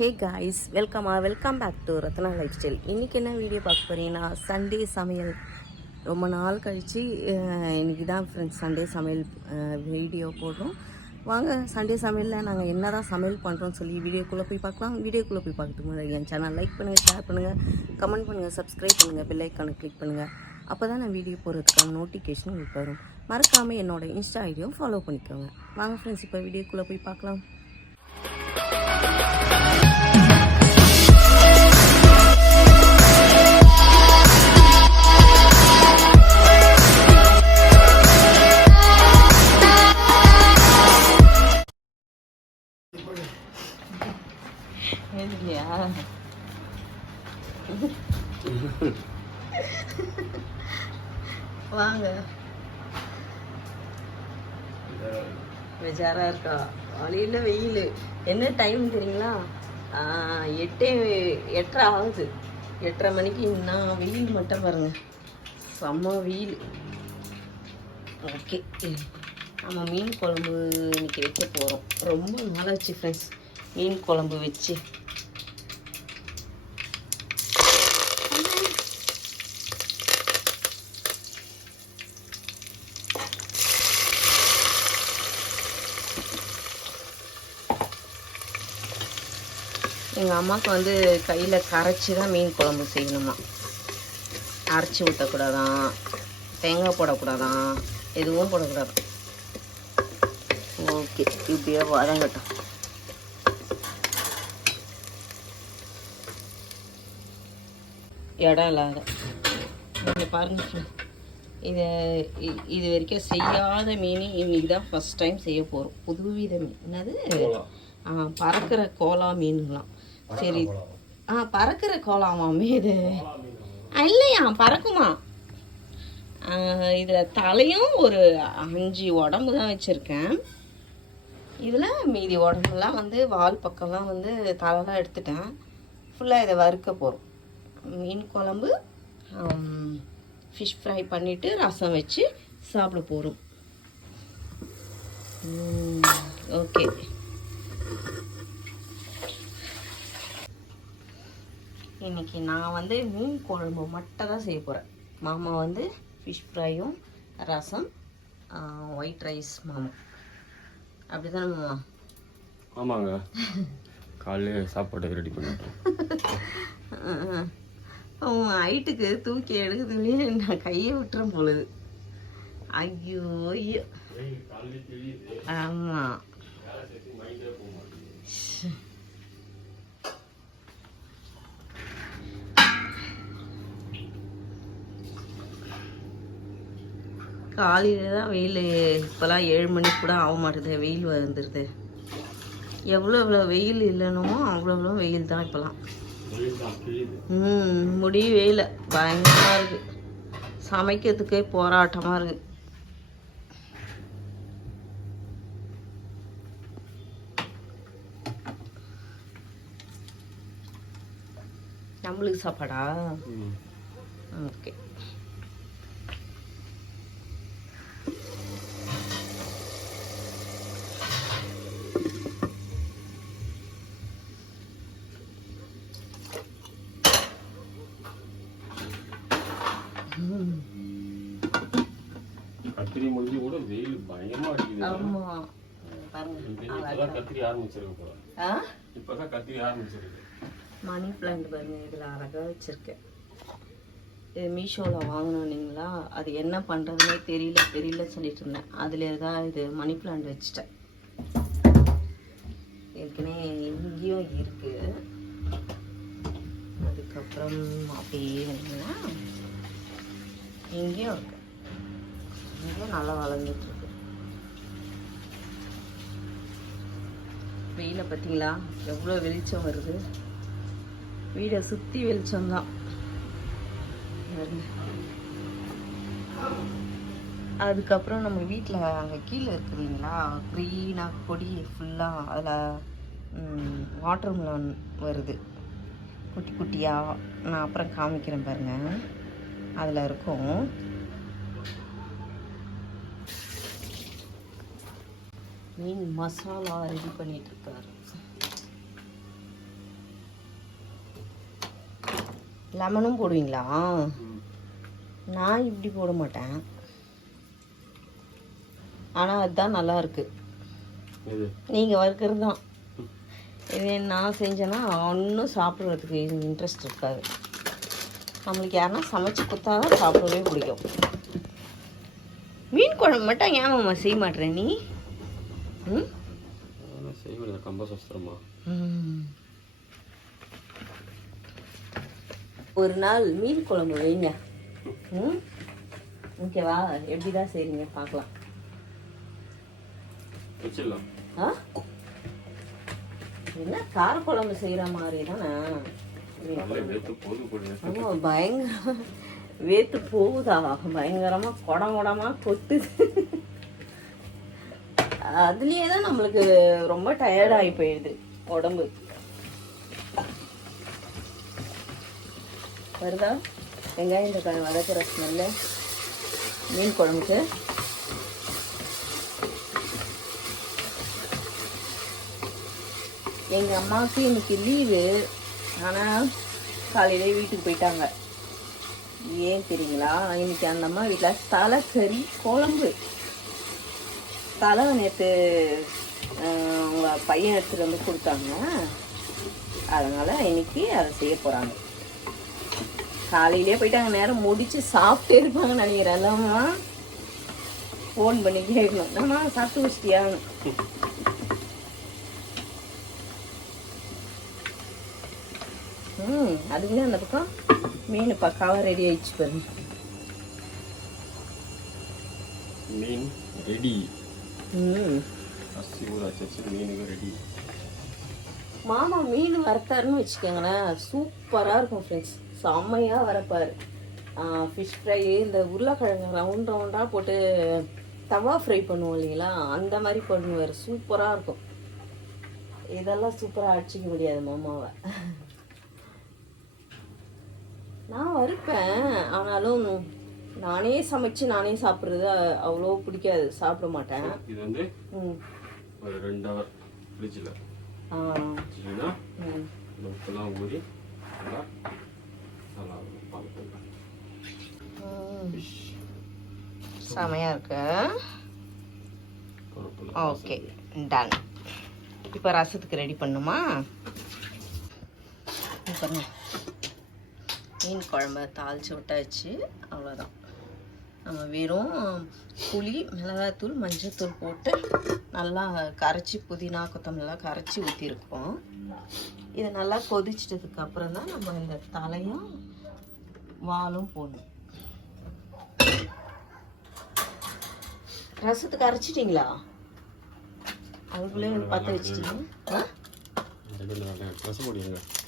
Hey guys, welcome back to Ratna lifestyle. இன்றைக்கி என்ன video பார்க்க போகிறீங்கன்னா, சண்டே சமையல். ரொம்ப நாள் கழித்து இன்றைக்கி தான் ஃப்ரெண்ட்ஸ் சண்டே சமையல் வீடியோ போடுறோம். வாங்க சண்டே சமையலில் நாங்கள் என்ன தான் சமையல் பண்ணுறோன்னு சொல்லி வீடியோக்குள்ளே போய் பார்க்கலாம். வீடியோக்குள்ளே போய் பார்க்கறதுக்கு முன்னாடி என் சேனல் லைக் பண்ணுங்கள், ஷேர் பண்ணுங்கள், கமெண்ட் பண்ணுங்கள், சப்ஸ்கிரைப் பண்ணுங்கள், பெல் ஐக்கானை கிளிக் பண்ணுங்கள். அப்போ தான் நான் வீடியோ போடுறதுக்கான நோட்டிஃபிகேஷன் உங்களுக்கு வரும். மறக்காமல் என்னோடய இன்ஸ்டா ஐடியும் ஃபாலோ பண்ணிக்கோங்க. வாங்க ஃப்ரெண்ட்ஸ், இப்போ வீடியோக்குள்ளே போய் பார்க்கலாம். வாங்க, பெஜாரா இருக்கா? வழியில் வெயில். என்ன டைம் தெரியுங்களா? 8:30 ஆகுது. 8:30 மணிக்கு இன்னும் வெயில் மட்டும் பாருங்க, செம்ம வெயில். ஓகே, நம்ம மீன் குழம்பு இன்னைக்கு வைக்க போகிறோம். ரொம்ப நாளாச்சு ஃப்ரெண்ட்ஸ் மீன் குழம்பு வச்சு. எங்கள் அம்மாவுக்கு வந்து கையில் கரைச்சி தான் மீன் குழம்பு செய்யணுமா. அரைச்சி ஊற்றக்கூடாதான், தேங்காய் போடக்கூடாதான், எதுவும் போடக்கூடாதான். ஓகே, இப்படியே வதங்கட்டும். இடம் இல்லாத நீங்கள் பாருங்கள், இது வரைக்கும் செய்யாத மீன் இன்னைக்கு தான் ஃபஸ்ட் டைம் செய்ய போகிறோம். புதுவித மீன். என்னது? பறக்கிற கோலா மீனுங்களாம். சரி, பறக்கிற கோலாமாமே இது. இல்லையா, பறக்குமா. இதில் தலையும் ஒரு 5 உடம்பு தான் வச்சுருக்கேன். இதில் மீதி உடம்புலாம் வந்து வால் பக்கம்லாம் வந்து தலைலாம் எடுத்துட்டேன். ஃபுல்லாக இதை வறுக்க போகிறோம். மீன் குழம்பு, ஃபிஷ் ஃப்ரை பண்ணிவிட்டு ரசம் வச்சு சாப்பிட போகிறோம். ஓகே, இன்றைக்கி நான் வந்து மீன் குழம்பு மட்டும் தான் செய்ய போகிறேன். மாமா வந்து ஃபிஷ் ஃப்ரையும் ரசம், ஒயிட் ரைஸ். மாமா அப்படி தானே மாமா? ஆமாங்க, காலையிலே சாப்பாடு ரெடி பண்ணிட்டோம். அவன் ஹைட்டுக்கு தூக்கி எடுக்கிறதுலேயே நான் கையை விட்டுறேன் பொழுது. ஐயோ ஐயோ. ஆமாம், காலையில் தான் வெயில். இப்போலாம் 7 மணிக்கு கூட ஆக மாட்டேது, வெயில் வந்துடுது. எவ்வளோ வெயில் இல்லைனோ அவ்வளோ வெயில் தான் இப்போலாம். முடியவே இல்லை, பயங்கரமாக இருக்குது. சமைக்கிறதுக்கே போராட்டமாக இருக்குது. நம்மளுக்கு சாப்பாடா? ஓகே. கத்திரி முடிஞ்சு கூட வெயில் பயமா அடிக்குது. ஆமா பாருங்க, இப்பதான் கத்திரி ஆரம்பிச்சிருக்கு போல. இப்பதான் கத்திரி ஆரம்பிச்சிருக்கு. மணி பிளான்ட் பாருங்க, இதில் அழகாக வச்சுருக்கேன். இது மீஷோவில் வாங்கினீங்களா? அது என்ன பண்ணுறதுனே தெரியல சொல்லிட்டு இருந்தேன். அதில் தான் இது மணி பிளான்ட் வச்சுட்டேன். ஏற்கனவே இங்கேயும் இருக்குது. அதுக்கப்புறம் அப்படியே வந்தீங்கன்னா இங்கேயும் இருக்கு. இங்கேயும் நல்லா வளர்ந்துட்டுருக்கு. வெயில பார்த்தீங்களா எவ்வளோ வெளிச்சம் வருது. வீடை சுற்றி வெளிச்சம்தான். அதுக்கப்புறம் நம்ம வீட்டில் அங்கே கீழே இருக்கு இல்லைங்களா, க்ரீனாக கொடி ஃபுல்லாக, அதில் வாட்டர் மெலன் வருது குட்டி குட்டியாக. நான் அப்புறம் காமிக்கிறேன் பாருங்கள், அதில் இருக்கும். மீன் மசாலா ரெடி பண்ணிட்டு இருக்காரு. லெமனும் போடுவீங்களா? ம். நான் இப்படி போட மாட்டேன், ஆனால் அதுதான் நல்லா இருக்கு. இது நீங்கள் வறுக்கிறது தான். இதே நான் செஞ்சேன்னா ஒன்றும் சாப்பிட்றதுக்கு இன்ட்ரெஸ்ட் இருக்காது. நம்மளுக்கு யாருன்னா சமைச்சு கொடுத்தா தான் சாப்பிடவே பிடிக்கும். மீன் குழம்பு மட்டும் ஏன் மாமா செய்ய மாட்டேற நீ? ம் அதெல்லாம் செய்ய முடியாது, கம்ப சுஸ்திரமா. ம். ஒரு நாள் மீன் குழம்பு வைங்க. ம் ஓகேவா? எப்படி தான் செய்றீங்க பார்க்கலாம். வச்சிடலாம். ஆ என்ன காரக்குழம்பு செய்கிற மாதிரி தானே? நல்ல வேத்து போது போடு. ஆமாம், பயங்கர வேத்து போகுதா? பயங்கரமாக குடமாக கொட்டுது. அதுலேயே தான் நம்மளுக்கு ரொம்ப டயர்டாகி போயிடுது உடம்பு. வருதா வெங்காயம் தக்காளி வதக்கிற ஸ்மெல்லு மீன் குழம்புக்கு? எங்கள் அம்மாவுக்கு இன்னைக்கு லீவு, ஆனால் காலையிலே வீட்டுக்கு போயிட்டாங்க. ஏன் தெரியுங்களா? இன்னைக்கு அந்த அம்மா வீட்டில் தலைக்கறி குழம்பு. தலை நேற்று அவங்க பையன் எடுத்துகிட்டு வந்து கொடுத்தாங்க, அதனால் இன்னைக்கு அதை செய்ய போகிறாங்க. காலையிலே போயிட்டாங்க, நேரம் முடிச்சு சாப்பிட்டே இருப்பாங்கன்னு நினைக்கிறேன். எல்லாமா ஃபோன் பண்ணி கேட்கணும், நம்ம சாப்பிட்டு வச்சிட்டியான்னு. அதுக்குள்ளே அந்த பக்கம் மீன் பக்காவாக ரெடி ஆயிடுச்சு பாருங்க. மீன் ரெடி. ம் அரிசி ஊறாச்சு, மீனுக்கு ரெடி. மாமா மீன் வறுத்தாருன்னு வச்சுக்கோங்களேன், சூப்பராக இருக்கும் ஃப்ரெண்ட்ஸ். செம்மையாக வரப்பார். ஃபிஷ் ஃப்ரை, இந்த உருளைக்கிழங்கு ரவுண்ட் ரவுண்டாக போட்டு தவா ஃப்ரை பண்ணுவோம் இல்லைங்களா, அந்த மாதிரி பண்ணுவார். சூப்பராக இருக்கும். இதெல்லாம் சூப்பராக அடிச்சிக்க முடியாது மாமாவை. நான் வறுப்பேன், ஆனாலும் நானே சமைச்சு நானே சாப்பிட்றது அவ்வளோ பிடிக்காது, சாப்பிட மாட்டேன். இது வந்து ஒரு 2 hour ஃப்ரிட்ஜில் வச்சுட்டீங்கன்னா உப்பெல்லாம் ஊறி நல்லா நல்லா செமையாக இருக்கு. Okay, done. இப்போ ரசத்துக்கு ரெடி பண்ணுமா? இப்போ மீன் குழம்ப தாளித்து விட்டாச்சு, அவ்வளோதான். நம்ம வெறும் புளி, மிளகாத்தூள், மஞ்சள்தூள் போட்டு நல்லா கரைச்சி, புதினா கொத்தமல்லாம் கரைச்சி ஊற்றிருக்கோம். இதை நல்லா கொதிச்சிட்டதுக்கு அப்புறம் தான் நம்ம இந்த தலையும் வாலும் போடணும். ரசத்துக்கு அரைச்சிட்டிங்களா? அதுக்குள்ளே பற்ற வச்சிட்டீங்க.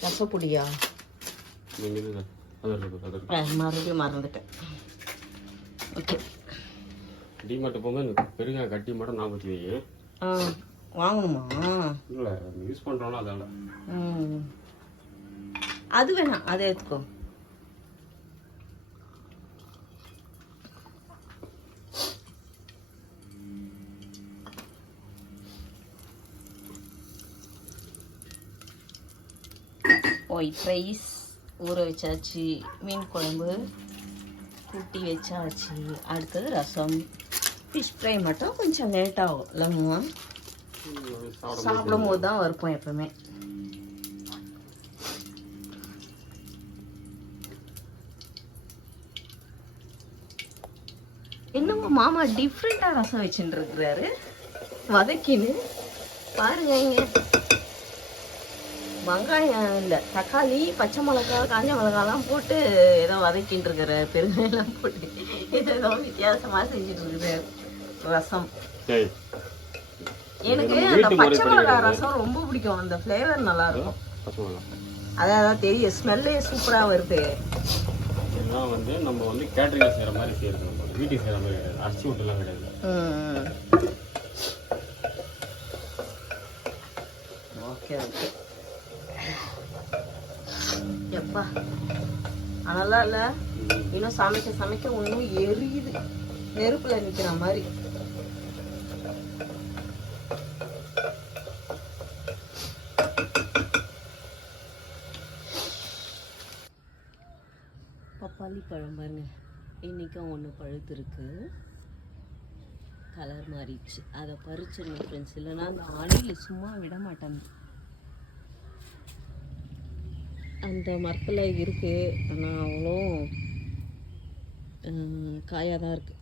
ரசப்பொடியா? மறுபடியும் மறந்துட்டேன். ஓகே, டிமார்ட் போகும்போது பெருங்காயம் கட்டி மட்டும் நான் ஊற்றி வை. வாங்கணுமா? இல்லை, யூஸ் பண்ணுறோம்னா அதால. அது வேணாம், அதை எடுத்துக்கோ. ஒயிட் ரைஸ் ஊற வச்சாச்சு, மீன் குழம்பு கூட்டி வச்சாச்சு. அடுத்தது ரசம். ஃபிஷ் ஃப்ரை மட்டும் கொஞ்சம் லேட்டாகும் இல்லைங்க, சாப்பிடும் போது தான் வறுப்போம் எப்பவுமே. என்னமோ மாமா டிஃப்ரெண்டாக ரசம் வச்சுட்டு இருக்கிறாரு, வதக்கின்னு பாருங்க. இங்க வெங்காயம் இல்லை, தக்காளி, பச்சை மிளகா, காஞ்ச மிளகாலாம் போட்டு ஏதோ வதக்கிட்டு இருக்கிற, பெருங்காயெல்லாம் போட்டு ஏதோ வித்தியாசமாக செஞ்சுட்டு இருக்கிறார் ரசம். எனக்கு அந்த பச்சை மிளகா ரசம் ரொம்ப பிடிக்கும், அந்த ஃப்ளேவர் நல்லா இருக்கும். அதான் தெரியும், ஸ்மெல்லே சூப்பராக வருது. இதெல்லாம் வந்து நம்ம வந்து கேட்டரிங் செய்கிற மாதிரி செய்யறது, நம்ம வீட்டுக்கு செய்கிற மாதிரி கிடையாது, அரிசி விட்டுலாம் கிடையாது. Okay okay. எப்பா நல்லா இல்ல, இன்னும் சமைக்க சமைக்க ஒன்றும் எரியுது, நெருப்புல நிற்கிற மாதிரி. பப்பாளி பழம் பாருங்க, இன்றைக்கும் ஒன்று பழுத்துருக்கு, கலர் மாறிடுச்சு. அதை பறிச்சிடணும் ஃப்ரெண்ட்ஸ், இல்லைன்னா அந்த அணில் சும்மா விட மாட்டாங்க. அந்த மரத்தில் இருக்குது, ஆனால் அவ்வளோ காயாக தான் இருக்குது.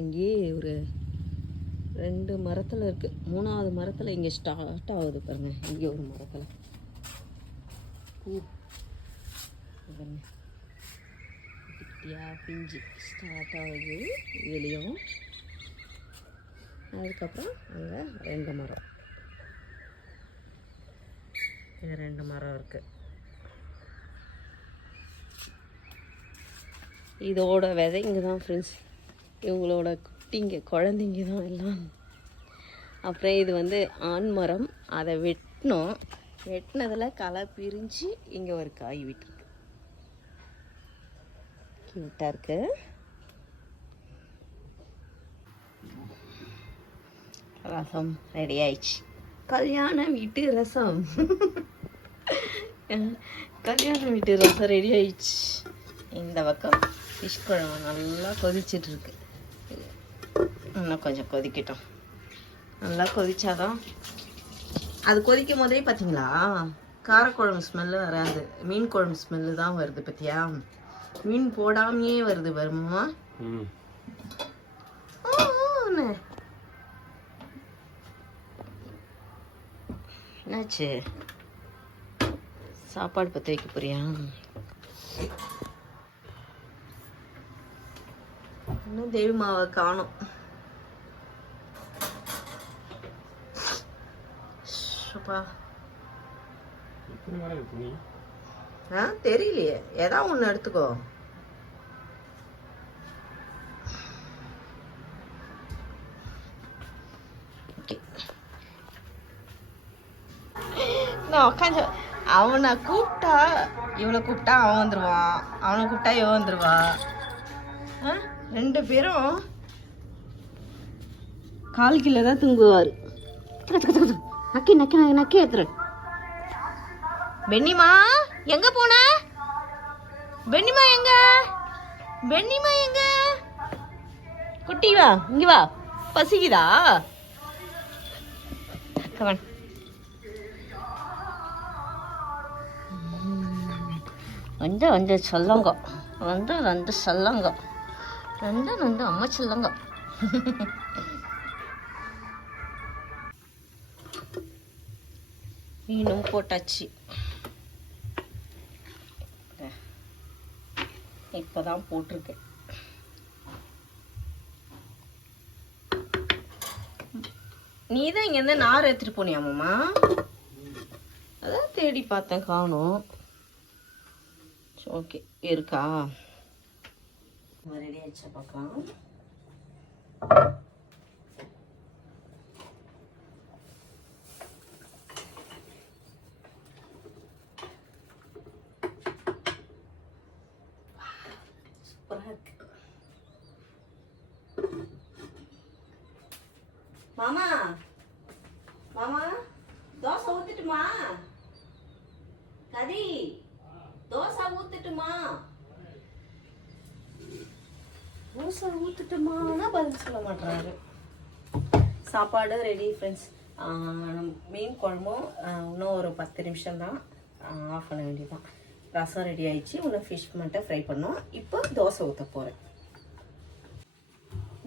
அங்கேயே ஒரு 2 மரத்தில் இருக்குது, 3ஆவது மரத்தில் இங்கே ஸ்டார்ட் ஆகுது பாருங்க. இங்கே ஒரு மரத்தில் பூ பாருங்க, குட்டியாக பிஞ்சு ஸ்டார்ட் ஆகுது இதுலேயும். அதுக்கப்புறம் அங்கே 2 மரம், இது 2 மரம் இருக்குது. இதோட விதைங்க தான் ஃப்ரெண்ட்ஸ், இவங்களோட குழந்தைங்க தான் எல்லாம். அப்புறம் இது வந்து ஆண் மரம், அதை வெட்டினோம். வெட்டினதில் களை பிரிஞ்சு இங்கே ஒரு காய் விட்டுருக்கு, கியூட்டாக இருக்கு. ரசம் ரெடி ஆயிடுச்சு. கல்யாண வீட்டு ரசம் கல்யாண வீட்டு ரசம் ரெடி ஆயிடுச்சு. இந்த பக்கம் ஃபிஷ் குழம்பு நல்லா கொதிச்சிட்ருக்கு. இன்னும் கொஞ்சம் கொதிக்கட்டும். நல்லா கொதிச்சாதான், அது கொதிக்கும் போதே பார்த்தீங்களா காரக்குழம்பு ஸ்மெல்லு வராது, மீன் குழம்பு ஸ்மெல்லு தான் வருது. பார்த்தியா, மீன் போடாமையே வருது வருமா. என்னாச்சு, சாப்பாடு பற்ற வைக்க போறியா? இன்னும் தேவி மாவை காணும். தெரியலையே, ஏதாவது ஒன்று எடுத்துக்கோ. நான் உட்காந்து அவனை கூப்பிட்டா இவனை கூப்பிட்டா அவன் வந்துடுவான், அவனை கூப்பிட்டா இவன் வந்துடுவா. 2 பேரும் கால் கீழே தான் தூங்குவார். நக்கி நக்கி நக்கி ஏத்துற. பென்னிமா எங்க போன? பென்னிமா எங்க? பென்னிமா எங்க? குட்டி வா, இங்க வா, பசிக்குதா? கவன் வந்து சொல்லுங்க, வந்து சொல்லுங்க, வந்து அம்மா சொல்லுங்க. மீனும் போட்டாச்சு. இப்போதான் போட்டிருக்கேன். நீ தான் இங்கேருந்து நார் எடுத்துட்டு போனியாமாம்மா? அதான் தேடி பார்த்தேன், காணும். ஓகே, இருக்கா? ரெடி ஆச்சா பார்க்கலாம். மாமா மாமா தோசை ஊத்துட்டுமா? கதி தோசை ஊத்துட்டுமா? தோசை ஊத்துட்டுமானா பதில் சொல்ல மாட்டாரு. சாப்பாடு ரெடி ஃப்ரெண்ட்ஸ். மீன் குழம்பும் இன்னும் ஒரு 10 நிமிஷம் தான், ஆஃப் பண்ண வேண்டியதான். ரசம் ரெடி ஆயிடுச்சு, இன்னும் ஃபிஷ் மட்டும் ஃப்ரை பண்ணோம். இப்போ தோசை ஊற்ற போகிறேன்.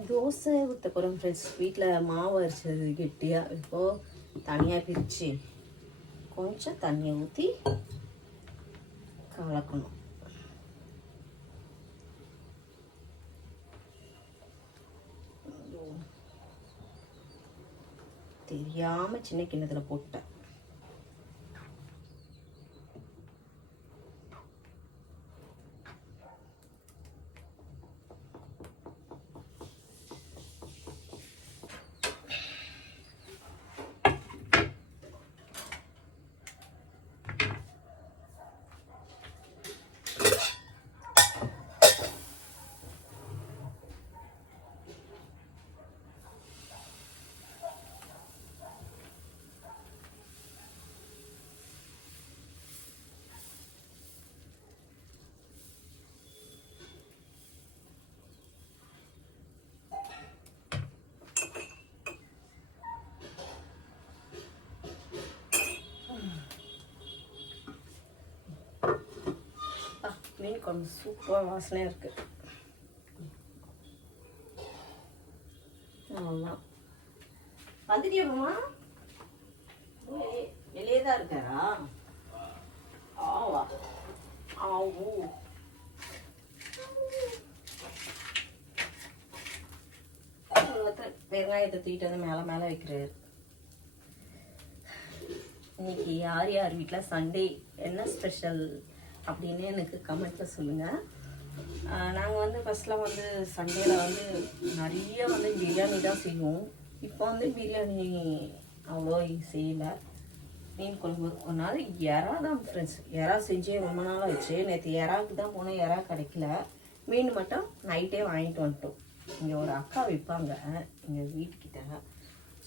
தோசை ஊற்ற போகிறோம் ஃப்ரெண்ட்ஸ். வீட்டில் மாவு அரைச்சது கெட்டியாக, இப்போது தனியாக பிரித்து கொஞ்சம் தண்ணியை ஊற்றி கலக்கணும். தெரியாமல் சின்ன கிண்ணத்தில் போட்டேன். மீன் குழம்பு சூப்பராக வாசனையாக இருக்குது. அவ்வளோதான். வந்துட்டியம்மா? வெளியே தான் இருக்காரா? ஆவா ஆவூ. வெங்காயத்தை தூக்கிட்டு வந்து மேலே மேலே வைக்கிறாரு. இன்னைக்கு யார் யார் வீட்டில் சண்டே என்ன ஸ்பெஷல் அப்படின்னு எனக்கு கமெண்ட்டில் சொல்லுங்கள். நாங்கள் வந்து ஃபஸ்ட்லாம் வந்து சண்டேயில் வந்து நிறைய வந்து பிரியாணி தான் செய்வோம். இப்போ வந்து பிரியாணி அவ்வளோ செய்யலை. மீன் குழம்பு ஒரு நாள் எறா தான் ஃப்ரெண்ட்ஸ். எறா செஞ்சே ரொம்ப நாள் ஆயிடுச்சு. நேற்று எறாவுக்கு தான் போனோம், எறா கிடைக்கல. மீன் மட்டும் நைட்டே வாங்கிட்டு வந்துட்டோம். இங்கே ஒரு அக்கா விற்பாங்க எங்கள் வீட்டுக்கிட்ட,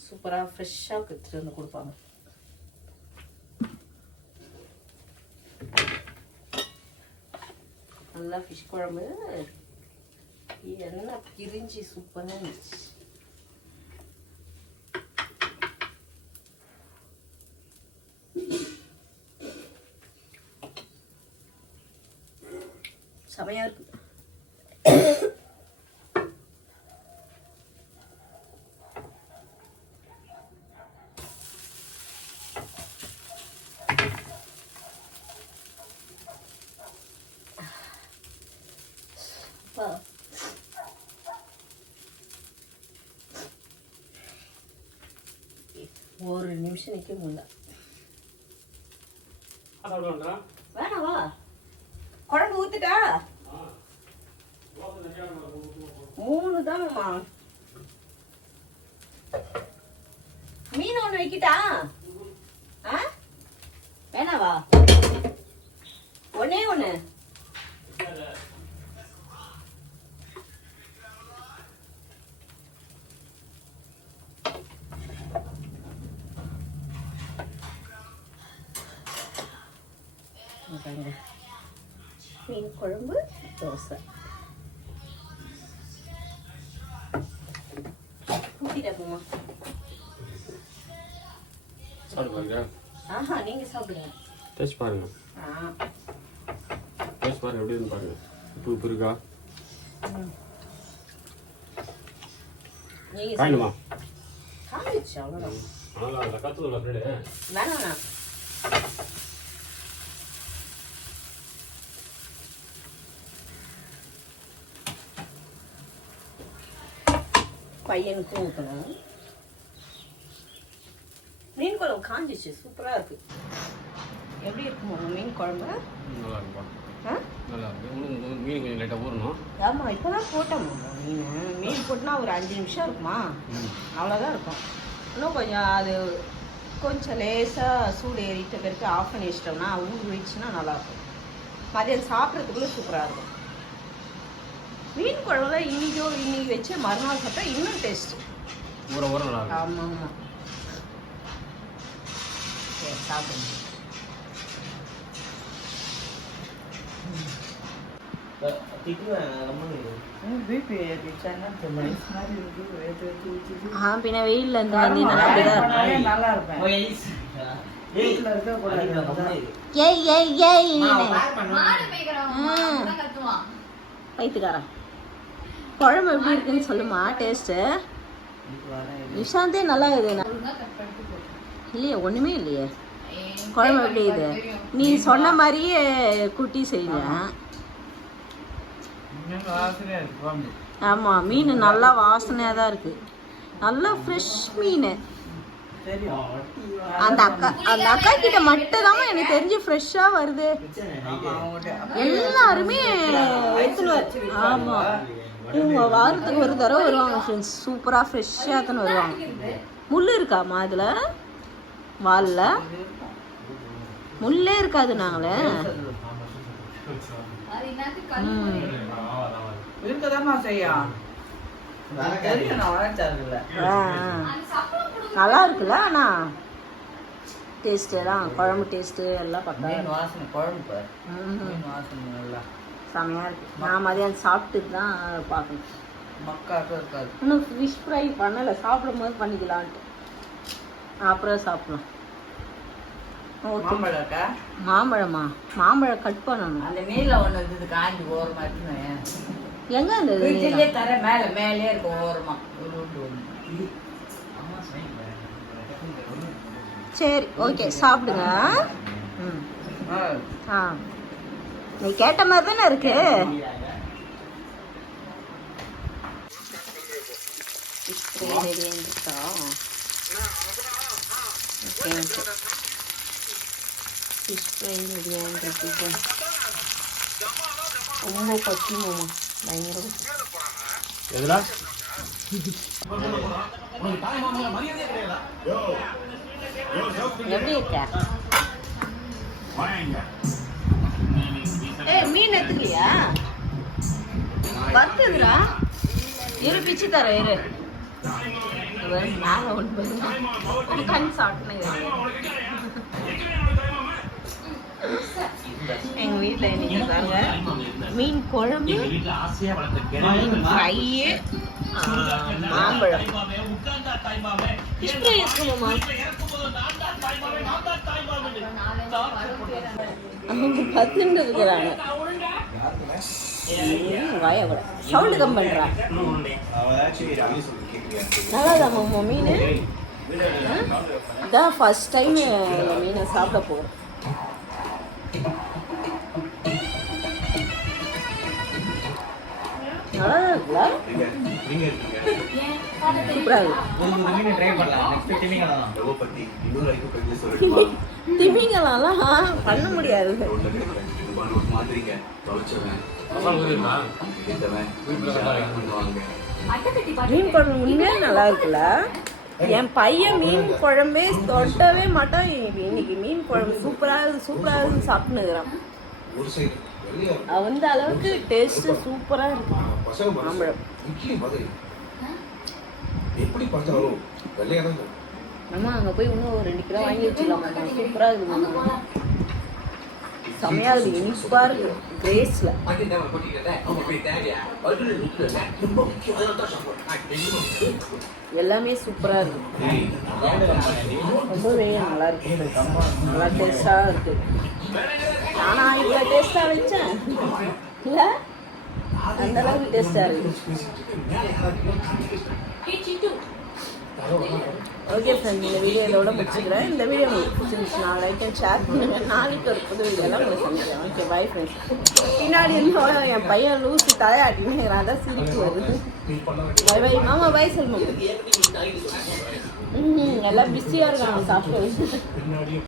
சூப்பராக ஃப்ரெஷ்ஷாக எடுத்துகிட்டு வந்து கொடுப்பாங்க. நல்லா ஃபிஷ் குழம்பு எண்ணெய் பிரிஞ்சு சூப்பராக இருந்துச்சு. செமையாக இருக்கு. ஒரு நிமிஷம் நிற்க முடியல. வேணாவா? குழம்பு ஊத்துட்டா? 3 தானம்மா. மீன் ஒன்று வைக்கிட்டா? வேணாவா? ஒன்னே ஒன்று. மீன் குழம்பு, தோசை. ஊத்திட்டோமா? சாப்பிடுங்க. ஆஹா, நீங்க சாப்பிடுங்க. டேஸ்ட் பாருங்க. டேஸ்ட் பாருங்க, எப்படி இருந்து பாருங்க. உப்பு இருக்கா? நீங்க காணுமா? காணிச்சு அவ்வளோதான். அதனால அந்த கத்துதுல அப்படியே. வேணாம். பையனுக்கும் ஊற்றணும். மீன் குழம்பு காஞ்சிச்சு, சூப்பராக இருக்கு. எப்படி இருக்குமா மீன் குழம்பு? நல்லா இருக்குப்பா. நல்லா இருக்கு. மீன் கொஞ்சம் லைட்டாக ஊறணும். ஆமாம், இப்போ தான் போட்டோம்மா மீன் போட்டுனா ஒரு 5 நிமிஷம் இருக்குமா, அவ்வளோதான் இருக்கும். இன்னும் கொஞ்சம் அது கொஞ்சம் லேசாக சூடு ஏறிட்ட பிறகு ஆஃப் பண்ணி வச்சிட்டோம்னா ஊறி வச்சுன்னா நல்லாயிருக்கும். மதியம் சாப்பிட்றதுக்குள்ளே சூப்பராக இருக்கும். மீன் குழம்புல இன்னைக்கு வச்சு மறுநாள் சாப்பிட்டா இன்னும் டேஸ்ட். ஊற ஊற நல்லா இருக்கும். ஆமாம் ஆமாம். சரி, சாப்பிடுங்க. பின்ன வெயில்ல இருந்து நல்லா இருக்கும். வயிற்றுக்காரன் குழம்பு எப்படி இருக்குன்னு சொல்லுமா? டேஸ்ட்டு நிஷாந்தே நல்லா இருக்குது. இல்லையே, ஒன்றுமே இல்லையே. குழம்பு எப்படி இது? நீ சொன்ன மாதிரியே குட்டி செய்யலாம். ஆமாம், மீன் நல்லா வாசனையாக தான் இருக்குது. நல்லா ஃப்ரெஷ் மீன். அந்த அக்கா கிட்ட மட்டும் தான் எனக்கு தெரிஞ்சு ஃப்ரெஷ்ஷாக வருது. எல்லாருமே ஆமாம், இவங்க வாரத்துக்கு ஒரு தடவை வருவாங்க ஃப்ரெண்ட்ஸ். சூப்பராக ஃப்ரெஷ்ஷாக தானே வருவாங்க. முள் இருக்காமா அதில்? வாலில் முள்ளே இருக்காது. நாங்களே நல்லா இருக்குல்ல. ஆனால் டேஸ்ட்டு தான், குழம்பு டேஸ்ட்டு எல்லாம் பார்த்தா வாசனை. குழம்பு செமையாக இருக்குது. நான் மதியானம் சாப்பிட்டுட்டு தான் பார்க்கணும். மக்காட்டும் இருக்காது. இன்னும் ஃபிஷ் ஃப்ரை பண்ணலை, சாப்பிடும் போது பண்ணிக்கலான்ட்டு. அப்புறம் சாப்பிடலாம். மாம்பழம் இருக்கா? மாம்பழமா? மாம்பழம் கட் பண்ணணும். அந்த நீல ஒண்ணு இருக்குது காஞ்சி ஓரமா இருக்குன்னு எங்க அந்த வீட்டிலே தர மேலே இருக்கும் ஓரமா ஒரு ஒன்று. சரி ஓகே சாப்பிடுங்க. ம் ஆ நீ கேட்ட மாதிரி தானே இருக்கு. ஃபிஷ் ஃப்ரை ரெடியாகிட்டு ரொம்ப பசிமாமா, பயங்கர எதுடா எப்படி இருக்க? ஏய் மீன் எடுத்துக்கலையா? வறுத்துதுடா. இரு பிச்சு தர இரு. மேலே ஒன்று கண் சாப்பிட்டுங்க. எங்கள் வீட்டில் இன்னைக்கு தாங்க மீன் குழம்பு, மீன் ஃப்ரை, மாம்பழம். ஃபிஷ் ஃப்ரை இருக்குமாம்மா? அவங்க பத்துண்டு இருக்கிறாங்க. வாய கூட சவுண்டு கம் பண்ணுறா. நல்லாதாம்மா மீன்? இதான் ஃபர்ஸ்ட் டைம் இந்த மீனை சாப்பிட போகிறோம். நல்லா இருக்குல்ல? சூப்பராக இருக்கு. திமிங்கலாம் பண்ண முடியாது. மீன் குழம்பு உண்மையாக நல்லா இருக்குல்ல? என் பையன் மீன் குழம்பே தொடவே மாட்டான். இன்னைக்கு மீன் குழம்பு சூப்பராக சாப்பிட்டுனுக்குறான். அந்த அளவுக்கு டேஸ்ட் சூப்பரா இருக்கு மாம்பழம். அம்மா அங்க போய் இன்னும் ஒரு 2 கிலோ வாங்கி வச்சுக்கலாமா? சூப்பரா இருக்கு, செமையா இருக்கு, இனிப்பா இருக்கு. கிரேஸ்ல எல்லாமே சூப்பரா இருக்கு. ரொம்பவே நல்லா இருக்கு, நல்லா டேஸ்டா இருக்கு. நானா இவ்வளோ டேஸ்டா வச்சேன் இல்ல? அந்த அளவுக்கு டேஸ்டா இருக்கு. ஓகே ஃப்ரெண்ட், இந்த வீடியோ இதோட முடிச்சுக்கிறேன். இந்த வீடியோ உங்களுக்கு பிடிச்சிருந்துச்சுன்னா லைக் அண்ட் ஷேர் பண்ணுங்க. நாளைக்கு ஒரு புது வீடியோலாம் உங்களுக்கு சந்திக்கிறேன். Okay bye friends. பின்னாடி இருந்தோட என் பையன் லூசி தலையாட்டின்னு அதான் சிரிச்சு வருது. பை பை மாமா, பை செல்வம். எல்லாம் பிஸியாக இருக்காங்க சாப்பிட்டு.